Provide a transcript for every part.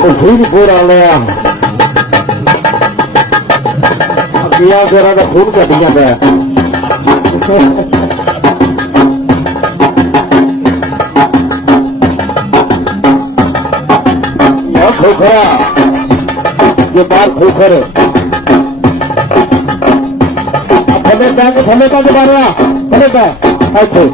खून पूरा लिया अगिया जरा का खून कटिया पे खोखरा ये बार खोखर थले का दोबारा थले का ऐसे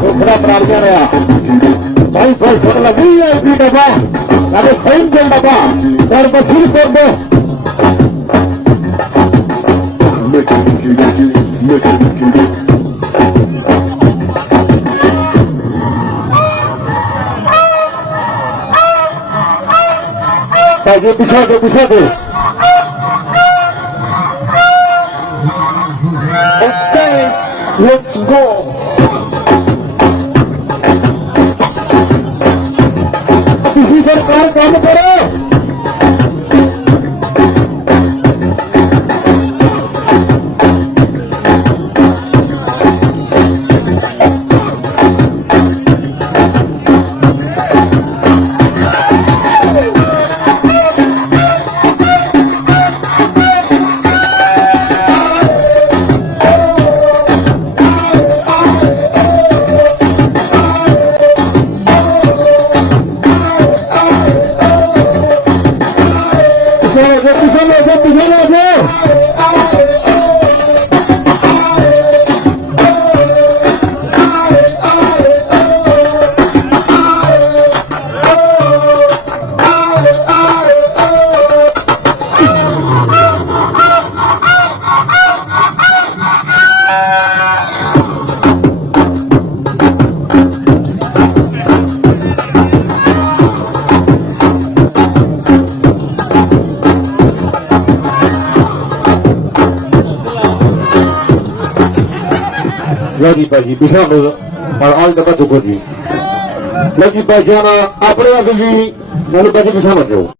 खोखरा प्रार कर रहा भाई कोई छोटा लगी है इसी डब्बा अरे सही चल डब्बा और बसीर कर दो ये पीछे दो Okay, let's go. किसी सरकार काम करो lagi bagi bisa kalau al dapat cukup lagi bagi anak apa lagi lalu bagi bisa macam